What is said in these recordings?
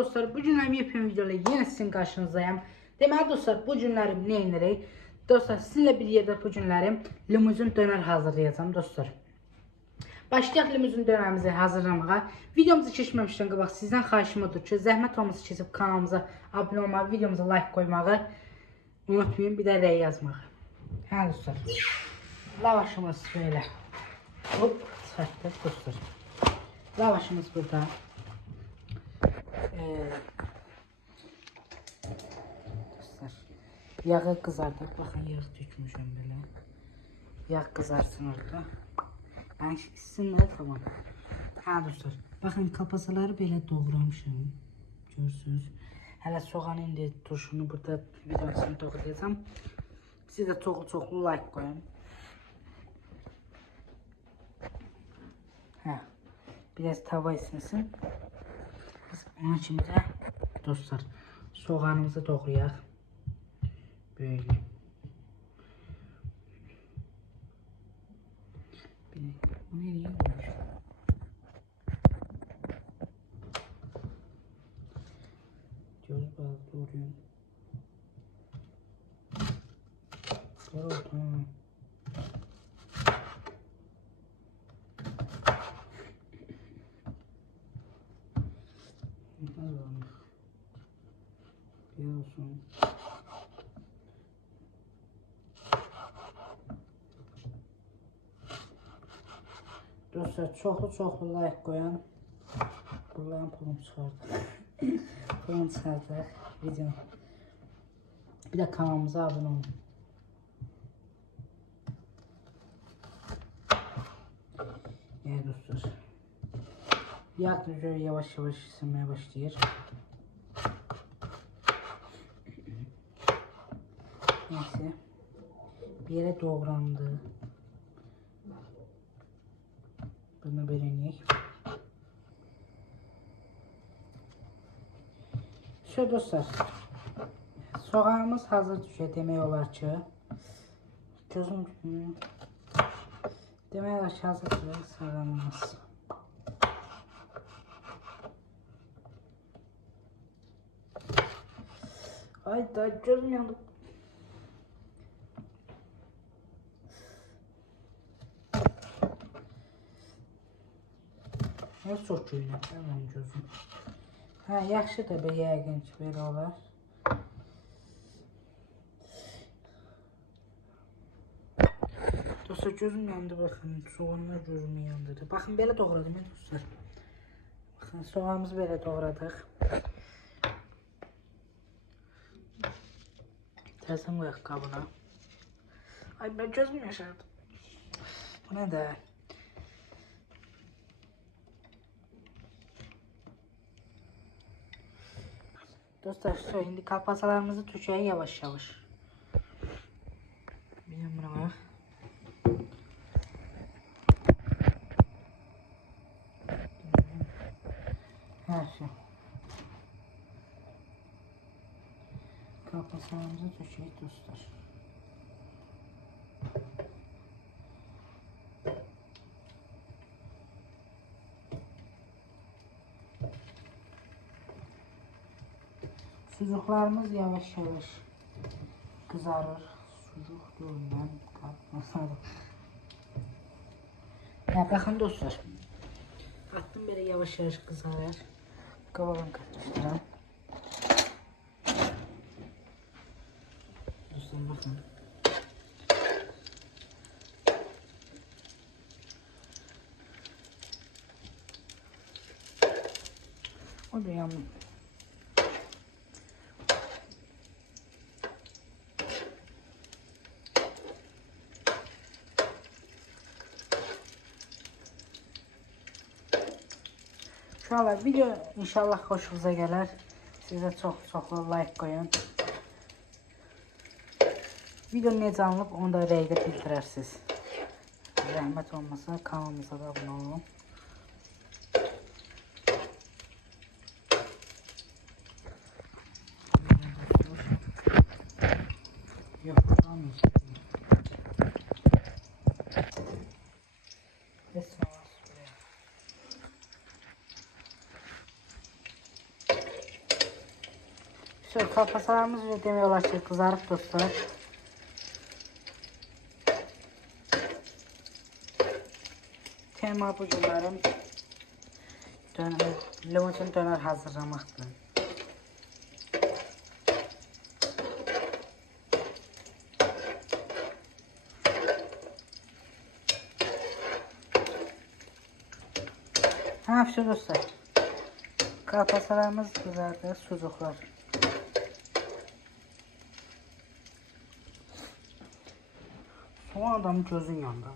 dostlar, bu günlərim yepyeni videoyla yine sizin karşınızdayım. Deməli dostlar, bu günlərim ne edirik? Dostlar, sizinle bir yerdə bu günlərim limuzin döner hazırlayacağım dostlar. Başlayaq limuzin dönerimizi hazırlamağa. Videomuzu keçməmişdən qabaq sizdən xahişim odur ki, zəhmət olmasa keçib kanalımıza abunə olmağı, videomuza like koymağı unutmayın, bir də rəy yazmağı. Hə dostlar, lavaşımız böyle. Hop, çıxartdıq dostlar. Lavaşımız burada. Dostlar, yağı kızardır. Bakın yağ dökmüşüm böyle. Yağ kızarsın orada. Ben isimler tamam. Ha dostlar, bakın kapasaları böyle doğramışım. Görürsünüz. Hələ soğanı indi turşunu burada videosunu doğrayacağım. Siz de çoxlu like koyun. Ha. Biraz tava ismesin. Onun için de dostlar soğanımızı doğrayaq. Böyle. Bu nereye gidiyor? Göz bağı doğrayın. Tamam. Olsun. Dostlar, çoxlu like koyan. Buradan pulum çıxardı. Pulum çıxardı. Video. Bir de kanalımıza abone olun. Evet dostlar. Yağ yavaş yavaş ısınmaya başlayır. Neyse. Bir yere doğrandı. Bunu beğeneyim. Şöyle dostlar. Soğanımız hazır düşüyor demək olar ki. Gözüm demək olar ki hazır düşüyor soğanımız. Ay da gözüm yandı. Ne çok güzel hemen gözüm. Ha yaxşı da be yəqin ki belə olar. Dostlar gözüm yandı bakın. Soğanlar gözümü yandırdı. Bakın belə doğradım ya dostlar. Bakın soğanımızı belə doğradıq. Təzən qoyaq qabına. Ay ben gözüm yaşardı. Bu ne de? Dostlar şimdi kalpasalarımızı tuşaya yavaş yavaş. Bilmem buna bak. Her şey. Kalpasalarımızı tuşaya dostlar. Sucuklarımız yavaş yavaş kızarır. Sucuk diyorum kalkmasın. Ya bakın dostlar. Attım böyle yavaş yavaş kızarır. Kavalın karıştıran. Dostlar bakın. O da yanım. Şöyle video inşallah hoşunuza gelir. Size çok like koyun. Video necə alınıb onu da rəydə bildirirsiniz. Zəhmət olmasa kanalımıza da abunə olun. Yok, almayacağım. Resmen. 1 Şöyle kalpasalarımız demək olar ki kızarıb dostlar. Tema bu günlərim limuzin döner hazırlamaqdır. Hafif dostlar. Kalpasalarımız kızardı, sucuklar. Soğan adamın gözün yanında.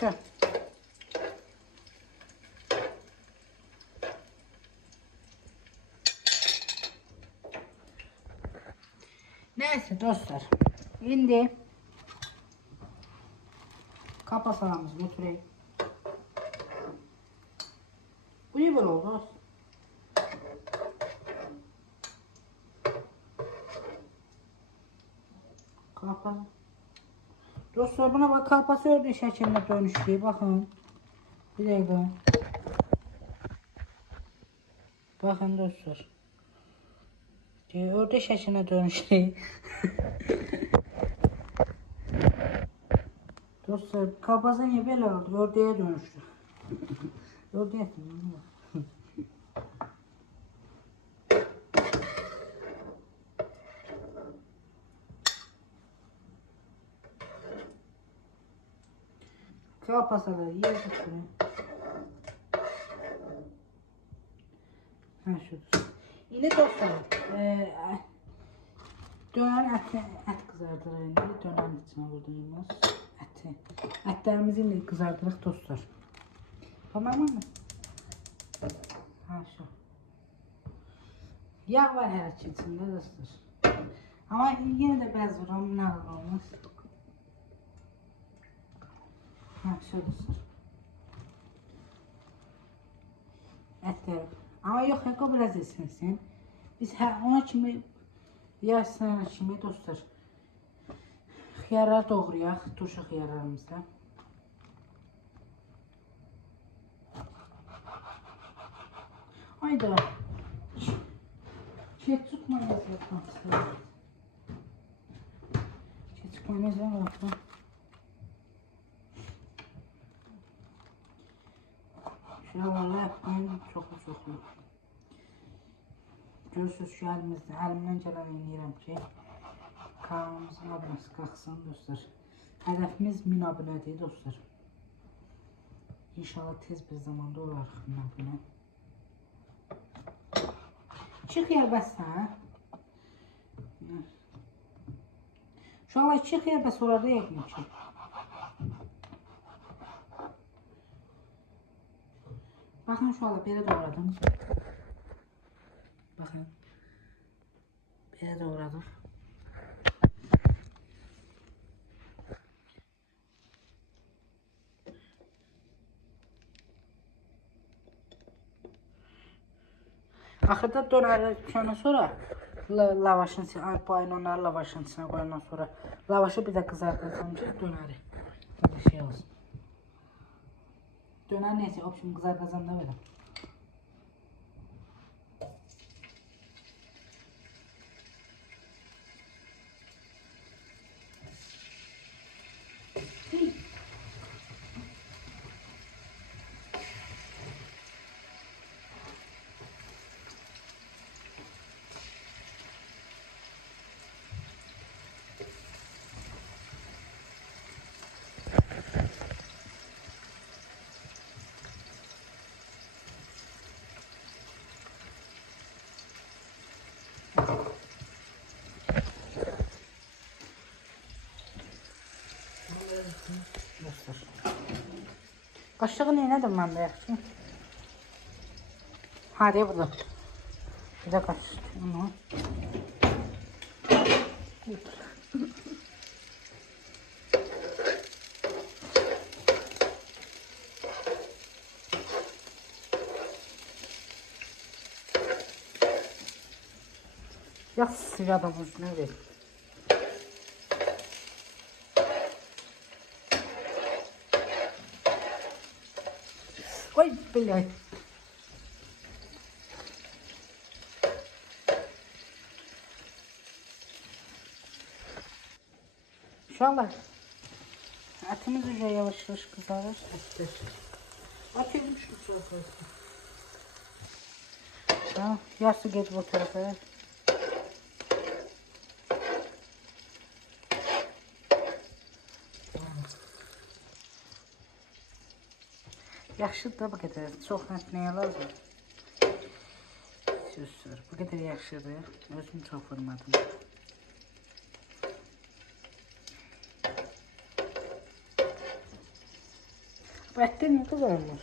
Şu. Neyse dostlar. Şimdi kapasamızı götüreyim. Bu ne böyle oldu? Kapat. Dostlar buna bak, kalpası ördü şekline dönüştü. Bakın. Bir dakika. Bakın dostlar. Ördü şekline dönüştü. Dostlar kalpası niye böyle oldu? Ördüye dönüştü. Ördüye dönüştü. Kalpasaları yedik şunu. Ha şurada. Yine dostlar. Dönen et kızardırır. Yine dönen içine vurduğumuz eti. Etlerimizi yine kızardırıq dostlar. Tamam mı? Ha şu. Yağ var her şey içinde dostlar. Ama yine de biraz vuram ne olmaz. Ha şöyle dostlar. Etler. Ama yok o biraz esinsin. Biz ona kimi yarısına kimi dostlar. Xiyarlar doğrayaq, turşu xiyarlarımızda. Hayda. Ketçup mayonez yapmak istedim. Ketçup mayonez yapmak. Şuralarla yapmayın, çok. Görürsünüz ki əlimdən gələn eləyirəm ki, kanalımızın abunəsi qalxsın dostlar. Hədəfimiz 1000 abunədir dostlar. İnşallah tez bir zamanda olarıq 1000 abunə. İki xiyar bəssən. Uşaqlar 2 xiyar bəs orada yəqin ki. Baxın uşaqlar belə doğradım. Bakın. Böyle doğradım. Axırda döneri düşəndən sonra lavaşın payını onları lavaşın içine koyandan sonra lavaşı bir de kızartacağım ki döneri. Böyle şey olsun. Döner neyse option kızartacağım da böyle. Kaşığı neyledim ben de yakçı? Hadi burada. Bir de kaşık. Onu. Yak sıcağı da buzuna ver. Bilək. Uşaqlar, ətimiz üzrə yavaş-yavaş qızarır. Atayım şu sırasını. Tamam, yarısı gedib o tarafa. Yaxşıdır da bu qədər. Çox nəyə lazım? Söz, bu qədər yaxşıdır. Özüm çox vurmadım. Bu ətdə niyə qızarmır?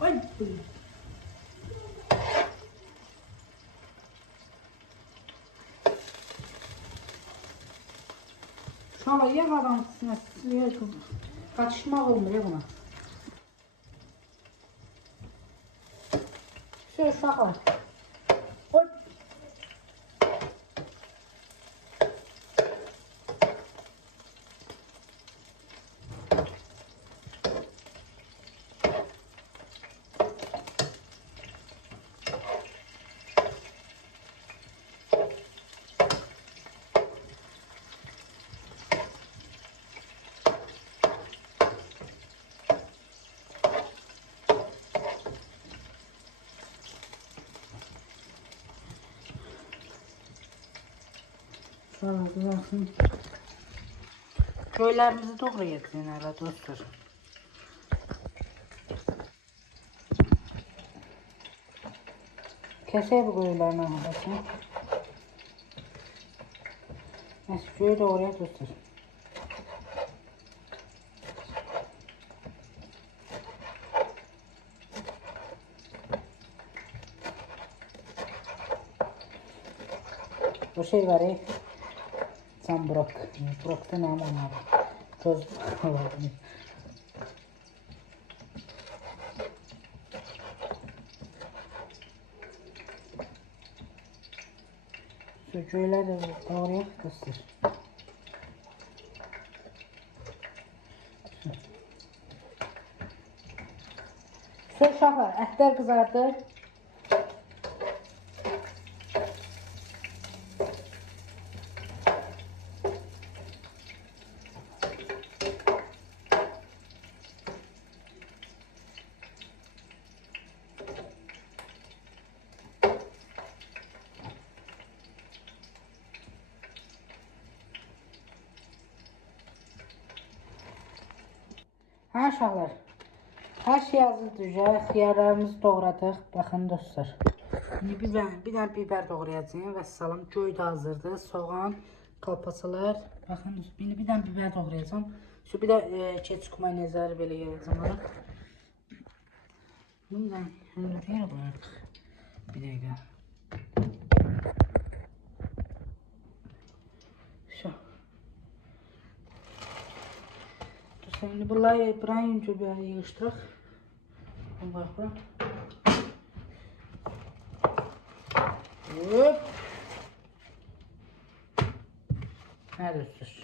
Ay. Şala yağ adam sinəsini kaçışmaq olmuyor buna. Şöyle uşaqlar. Oy. Şöyle güzelsin. Köylerimizi doğrayacağız hala dostlar. Keseye bu köylerini arasını. Neyse köyü doğrayacağız dostlar. O şey var ya. Tam Brok. Brok'ta ne ama toz var. Sucuğuyla da doğruya kıstır. Söz uşaqlar, ətlər qızardı. Ha uşaqlar, her şey hazırdır. Xiyarlarımızı doğradıq. Baxın dostlar. Bir dənə biber doğrayacağım. Vəssalam, göy də hazırdır. Soğan, kolpasalar. Baxın, bir dənə biber doğrayacağım. Şu bir də keçik mayonezləri belə yayacağım. Bunu da hündürüyə qoyarıq. Bir dəqiqə. Şu. Şimdi bunları buranın önce bir yığıştıraq. Bax bura. Hop. Hadi sus.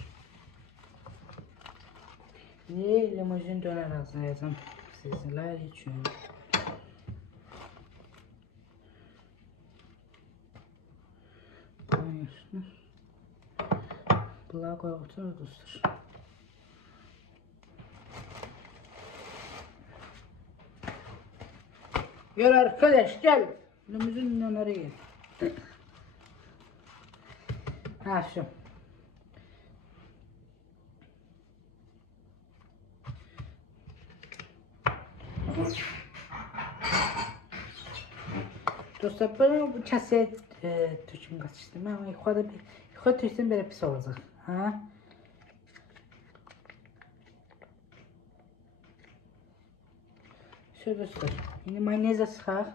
Limuzin döner hazırlayacağım sizler için. Bunları koyuyoruz dostlar. Gel arkadaş gel. Limuzin döneri gel. Ha şu. Dostlar, bu kaseye Tüküm kaçıştı. Ben yukarıda bir yukarı tüysem böyle pis olacak. Ha? Şöyle dostlar. Şimdi mayoneze sıkar.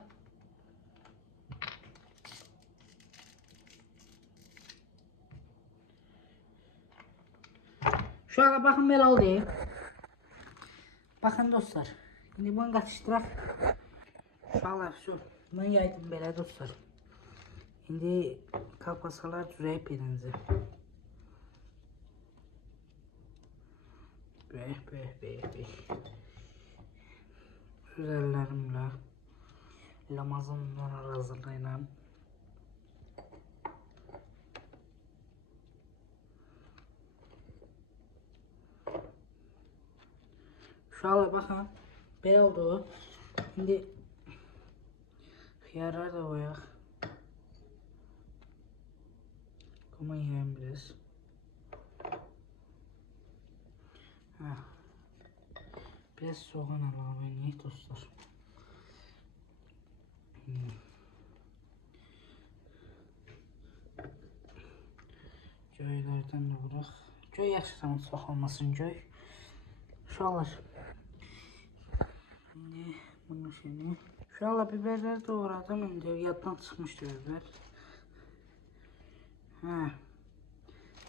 Şu an bakın böyle oldu. Bakın dostlar. Şimdi bunu katıştırak. Şu an bunu yaydım böyle dostlar. Şimdi kapasalar türeyip elinizi. Beh. Üzerlerimle Ramazan'dan hazırlayalım. Şu an bakın böyle oldu. Şimdi hıyarlar da koyak. Kuma yiyelim biraz. Biraz soğan alalım yani dostlar. Göylerden de bırak. Göy yaxşıdan soğuk olmasın göy. Uşaqlar. Şimdi bunun şeyini. Uşaqlar biberleri doğradım. İndi yaddan çıxmışdı biber.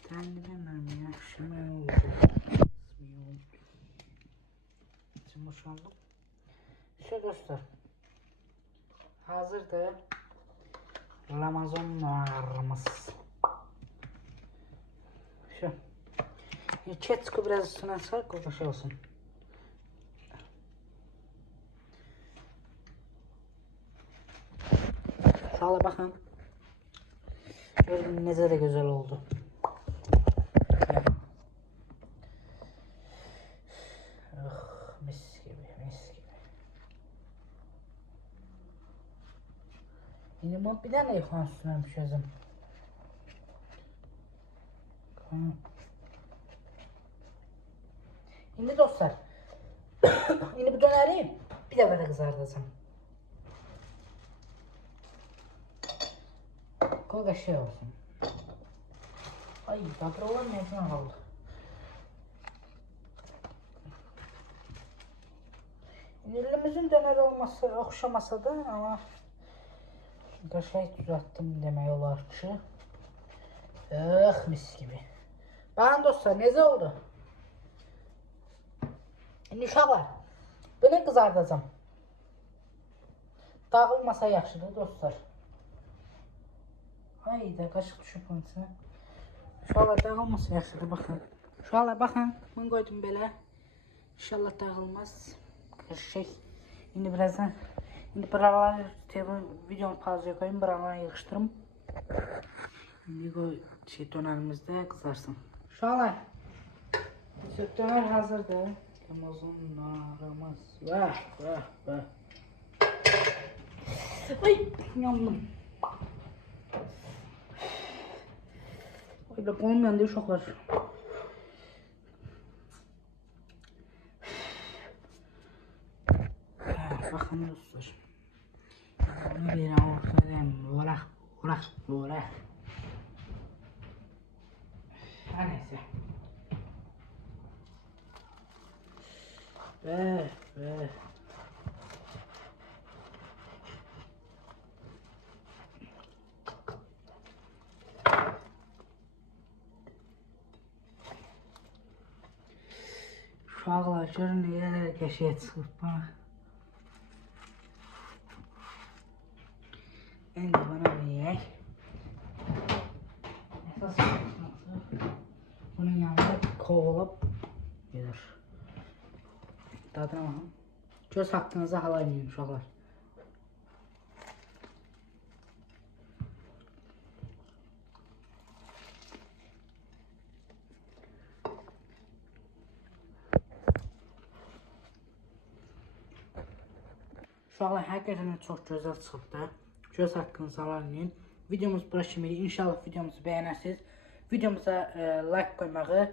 Tənli bilmirəm ya. Şimdi oldu. Şimdi uşaqlar. İşte dostlar. Hazırdır. Ramazanlarımız. Şu. Ketçupu biraz üstüne sık, o da şey olsun. Şöyle bakın. Gördüğünüz ne de güzel oldu. Mis gibi. Yine bu bir tane yıkan üstüne çözüm. Şimdi dostlar. Şimdi bu döneri bir de böyle kızartacağım. Koy şey olsun. Ay tatlı olan ne kaldı? Elimizin döner olması okşamasa da ama şurada şey düzelttim demek olar ki. Mis gibi. Bakın dostlar ne oldu? Şimdi uşaqlar bunu kızartacağım. Dağılmasa yaxşıdır dostlar. Hayda kaşık düşüp onun içine. Uşaqlar dağılmasa yaxşıdır bakın. Uşaqlar bakın bunu koydum belə. İnşallah dağılmaz. Şey. Şimdi birazdan buraları videomu pauzaya koyayım. Buralara yığıştırım. Şimdi o dönerimizde kızarsın. Uşaqlar. Döner hazırdır. Ramazanlarımız. Vah. Ay yandım. Öyle olmayan diye uşaqlar. Bakın dostlar. Bunu bir ortadan uğrak. Her neyse. Be. Uşaqlar görün neler qəşəng çıxıb bana. Şimdi bana yiyək. Əsas bunun yanında kovulub gelir. Dadına baxın. Göz haqqınıza halal edin uşaqlar. Uşaqlar həqiqətən çox gözəl çıxıbdı. Göz haqqınızı halal edin. Videomuz bura kimi. İnşallah videomuzu bəyənərsiniz. Videomuza like qoymağı,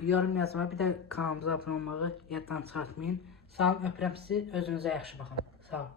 yorum yazmağı, bir də kanalımıza abunə olmağı yaddan çıxartmayın. Sağ olun, öpürəm sizi. Özünüzə yaxşı baxın. Sağ olun.